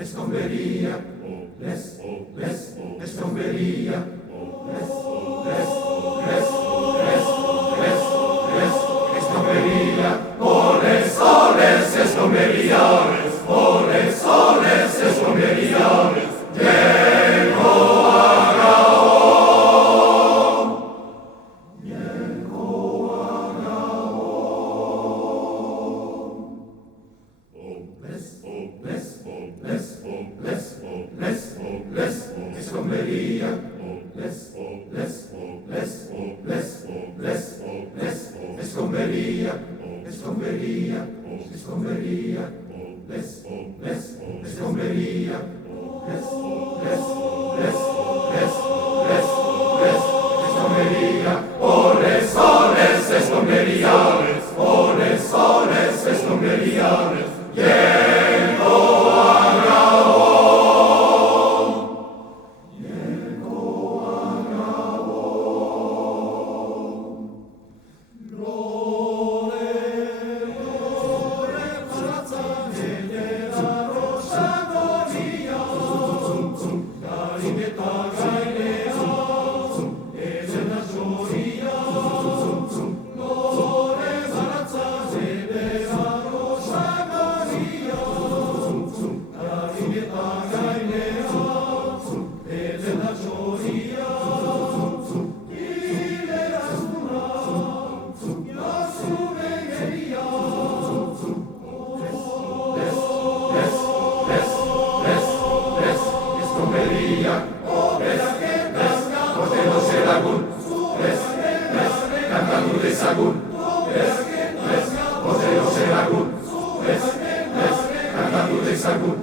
escombería, escombería, escombería, oles, oles, escombería, oles, oles, escombería, llegó Agaón, llegó Agaón, escombería, escombería, escombería, escombería, escombería, escombería, oles, oles, escombería, oles, oles, escombería, llegó Agaón, llegó Agaón. Escombería, Otelo Seragún, cantando de Sagún, Otelo Seragún, cantando de Sagún.